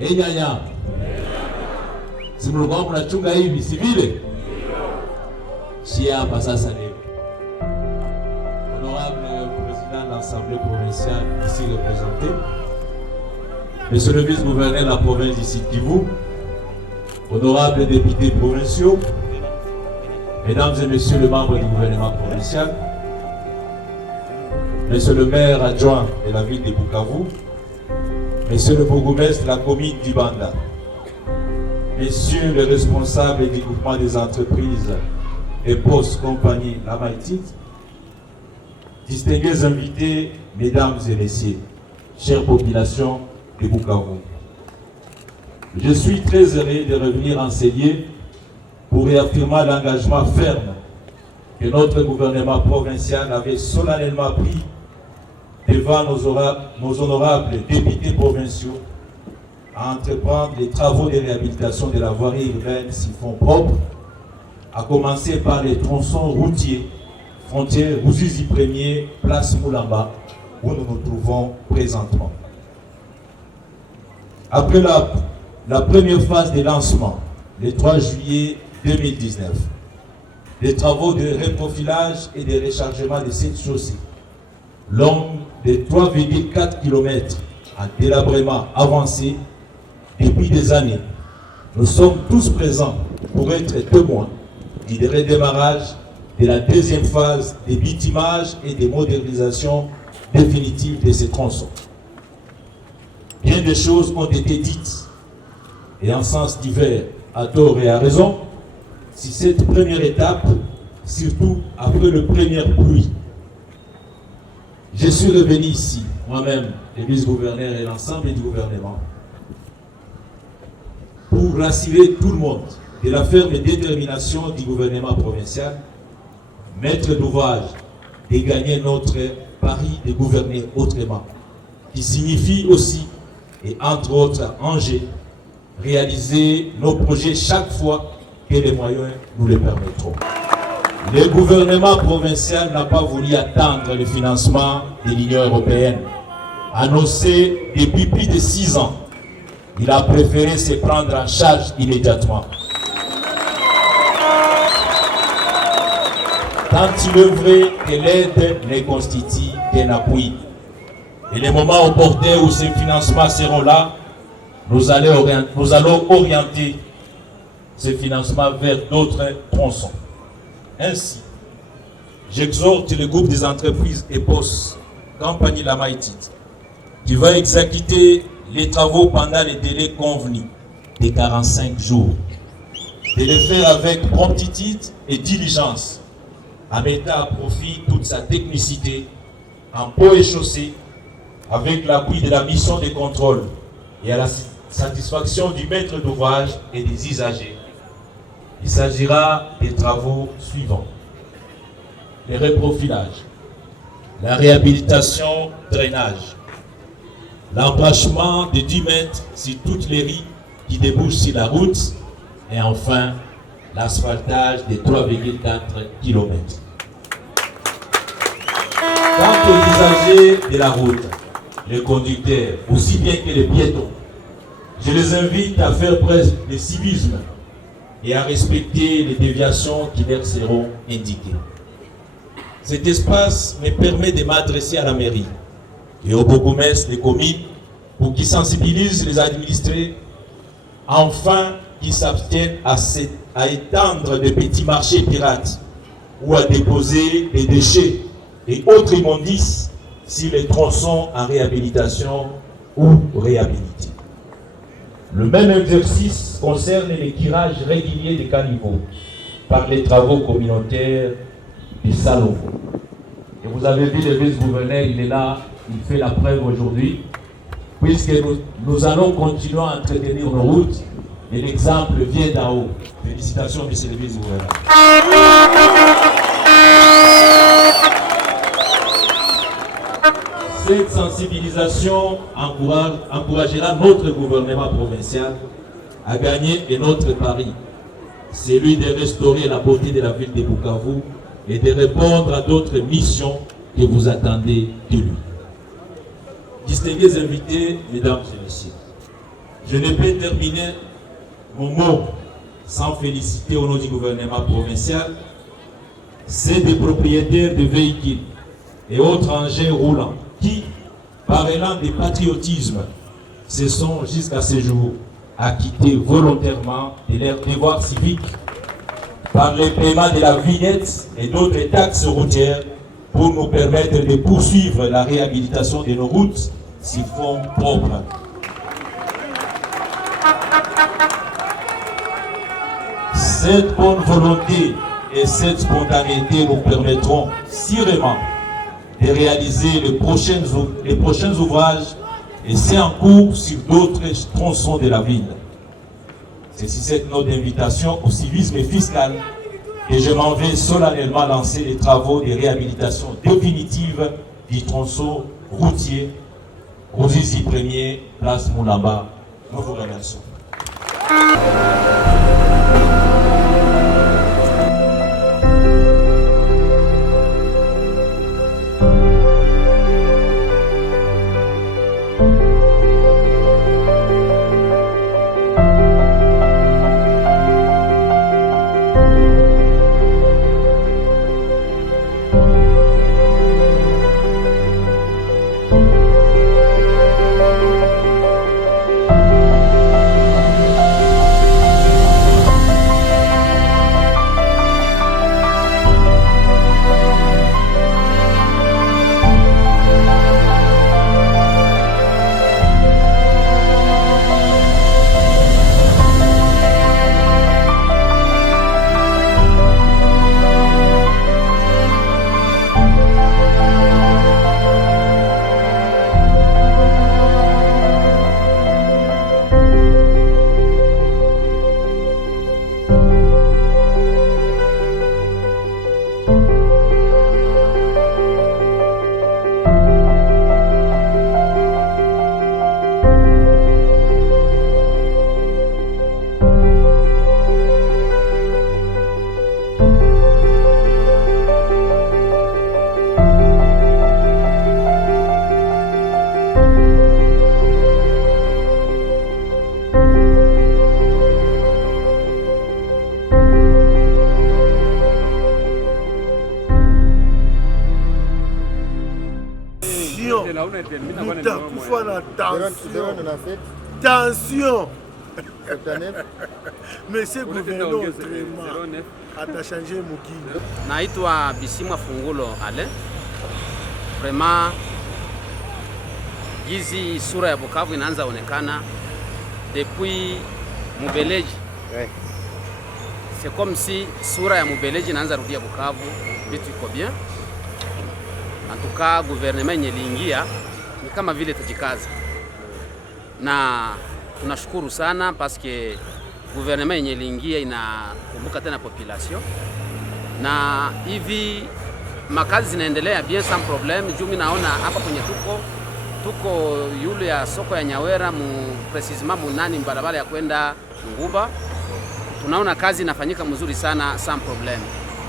Enyanya. Si mlikuwa mnachunga hivi si vile? Si hapa sasa leo. Honorable président de l'Assemblée provinciale ici représenté, Monsieur le vice-gouverneur de la province d'ici Kivu, honorables députés provinciaux, Mesdames et Messieurs les membres du gouvernement provincial, Monsieur le maire adjoint de la ville de Bukavu, Monsieur le bourgmestre de la commune d'Ibanda, Messieurs les responsables du groupement des entreprises et postes compagnie La Maïtite, distingués invités, Mesdames et Messieurs, chère population de Bukavu. Je suis très heureux de revenir en ces lieux pour réaffirmer l'engagement ferme que notre gouvernement provincial avait solennellement pris devant nos honorables députés provinciaux à entreprendre les travaux de réhabilitation de la voirie urbaine siphon propre, à commencer par les tronçons routiers, frontière Ruzizi 1er, place Moulamba, où nous nous trouvons présentement. Après la première phase de lancement, le 3 juillet 2019, les travaux de reprofilage et de rechargement de cette chaussée, longue de 3,4 km en délabrement avancé depuis des années, nous sommes tous présents pour être témoins du redémarrage de la deuxième phase de bitumage et de modernisation définitive de ces tronçons. Bien des choses ont été dites, et en sens divers, à tort et à raison, si cette première étape, surtout après le premier pluie. Je suis revenu ici, moi-même, le vice-gouverneur et l'ensemble du gouvernement, pour rassurer tout le monde de la ferme détermination du gouvernement provincial, maître d'ouvrage de gagner notre pari de gouverner autrement, qui signifie aussi, et entre autres enjeux, réaliser nos projets chaque fois que les moyens nous le permettront. Le gouvernement provincial n'a pas voulu attendre le financement de l'Union européenne, annoncé depuis plus de 6 ans. Il a préféré se prendre en charge immédiatement. Tant il est vrai que l'aide ne constitue qu'un appui. Et les moments opportuns où ces financements seront là, nous allons orienter ces financements vers d'autres tronçons. Ainsi, j'exhorte le groupe des entreprises et postes, compagnie La Maïtite, qui va exécuter les travaux pendant les délais convenus de 45 jours, de les faire avec promptitude et diligence, en mettant à profit toute sa technicité, en peau et chaussée, avec l'appui de la mission de contrôle et à la satisfaction du maître d'ouvrage et des usagers. Il s'agira des travaux suivants: le reprofilage, la réhabilitation, drainage, l'embranchement de 10 mètres sur toutes les rues qui débouchent sur la route et enfin l'asphaltage de 3,4 km. Quant aux usagers de la route, les conducteurs, aussi bien que les piétons, je les invite à faire preuve de civisme et à respecter les déviations qui leur seront indiquées. Cet espace me permet de m'adresser à la mairie et au bourgmestre des communes pour qu'ils sensibilisent les administrés, afin qu'ils s'abstiennent à étendre des petits marchés pirates ou à déposer des déchets et autres immondices sur les tronçons en réhabilitation ou réhabilités. Le même exercice concerne les tirages réguliers des caniveaux par les travaux communautaires du Salovo. Et vous avez vu le vice-gouverneur, il est là, il fait la preuve aujourd'hui, puisque nous allons continuer à entretenir nos routes et l'exemple vient d'en haut. Félicitations, monsieur le vice-gouverneur. Cette sensibilisation encouragera notre gouvernement provincial à gagner un autre pari, celui de restaurer la beauté de la ville de Bukavu et de répondre à d'autres missions que vous attendez de lui. Distingués invités, mesdames et messieurs, Je ne peux terminer mon mot sans féliciter au nom du gouvernement provincial c'est des propriétaires de véhicules et autres engins roulants qui, par élan de patriotisme, se sont jusqu'à ce jour acquittés volontairement de leurs devoirs civiques par le paiement de la vignette et d'autres taxes routières pour nous permettre de poursuivre la réhabilitation de nos routes sur fonds propres. Cette bonne volonté et cette spontanéité nous permettront sûrement de réaliser les prochains ouvrages et c'est en cours sur d'autres tronçons de la ville. C'est sur cette note d'invitation au civisme fiscal que je m'en vais solennellement lancer les travaux de réhabilitation définitive du tronçon routier Rosizi 1er, place Moulamba. Nous vous remercions. Mutakufa na tension. Monsieur gouverneur vraiment atachange mukini. Naitwa Bisimwa Fungulo Ale. Vraiment gizi sura ya Bukavu inaanza onekana depuis Mubeleji. C'est comme si sura ya Mubeleji inaanza rudia Bukavu, vitu iko bien. En tout cas, gouvernement yenye liingia ni kama vile tujikaza. Na tunashukuru sana parce que gouvernement yenye liingia inakumbuka tena population. Na hivi makazi zinaendelea bien sans problème. Juu mimi naona hapa kwenye tuko yule ya soko ya Nyawera precisement munani barabara ya kwenda Nguba. Tunaona kazi inafanyika mzuri sana sans problème.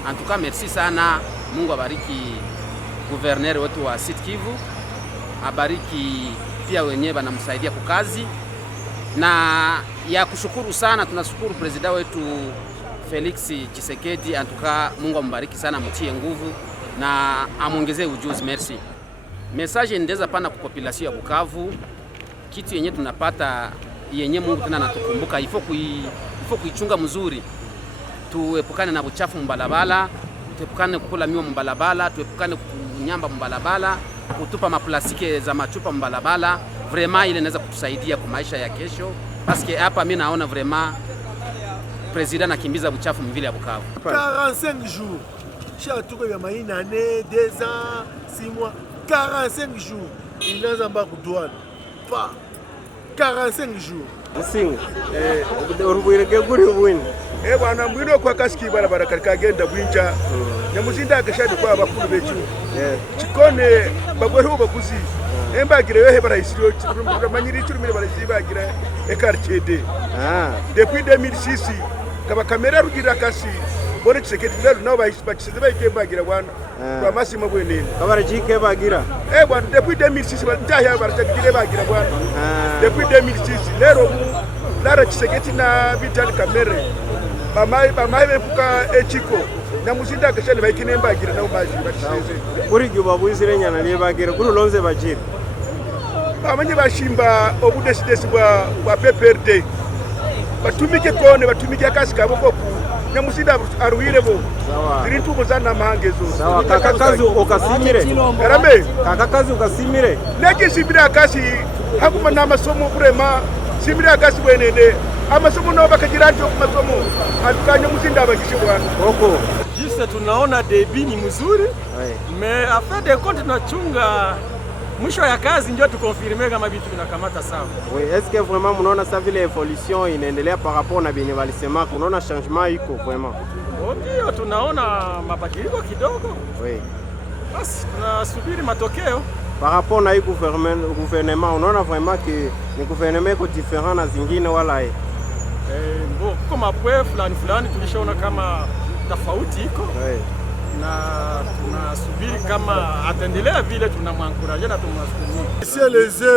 En tout cas, merci sana. Mungu abariki gouverneur wetu wa Sud Kivu, abariki pia wenyewe banamsaidia kwa kazi, na ya kushukuru sana. Tunashukuru president wetu Felix Tshisekedi. En tout cas, Mungu ambariki sana, mtie nguvu na amuongezee ujuzi. Merci. Message ndeza pana kwa population ya Bukavu, kitu yenye tunapata yenye Mungu tena natukumbuka, ifo kuichunga mzuri. Tuepukane na uchafu mbalabala, tuepukane kukula miwa mbalabala, tuepukane kunyamba mbalabala, kutupa maplastiki za machupa mbalabala. Vraiment ile inaweza kutusaidia kwa maisha ya kesho, parce que hapa mimi naona vraiment president akimbiza uchafu mvile ya Bukavu. 45 jours. Cha tuko ya maina année, 2 ans, 6 mois, 45 jours. Inaanza mba kudwala. Pa 45 jours. Singa urubwirege guri ubwini bwana mwino kwa kasiki barabara kagenda bwinja nyamuzinda agashadi kwa bakuru becu chikone bagweho bakuzi embagire yohe barayisiro manyiri cyurumire barayisibagira quartier de depuis 2006 kaba kamera rugira kasi bone Tshisekedi lero nabo bayisibakize bagiye bagira bwana kwa masima bwenene kabara jike bagira bwana depuis 2006 batahya baratakire bagira bwana depuis 2006 lero lara Tshisekedi na Vital Kamerhe bamai befuka echiko na muzinda kashali baikine bagira na umaji batisheze kuri giba buzire nyana le bagira kuri lonze bajira bamanye bashimba obudesidesi bwa PPRD batumike kone batumike akasi kabo ko nyamusinda aruhire bo ziri ntugo zana mahangezo sawa kakakazi ukasimire karame kakakazi ukasimire neke simira akasi hakuma na masomo burema simira akasi bwenene amasomo no bakagira ndio ku masomo atukanya musinda abagishibwana koko juste tunaona debi ni mzuri mais afin de compte tunachunga mwisho ya kazi ndio tukonfirme kama vitu vinakamata sawa. Oui, est-ce que vraiment mnaona ça vile evolution inaendelea par rapport na benye walisema unaona changement iko vraiment? Ndio tunaona mabadiliko kidogo. Oui. Basi tunasubiri matokeo. Par rapport na gouvernement unaona vraiment que ni gouvernement iko différent na zingine wala bon kama pwe fulani tulishaona kama tofauti iko. Oui. Na tunasubiri kama ataendelea vile tunamwankuraje na tumwashukuru.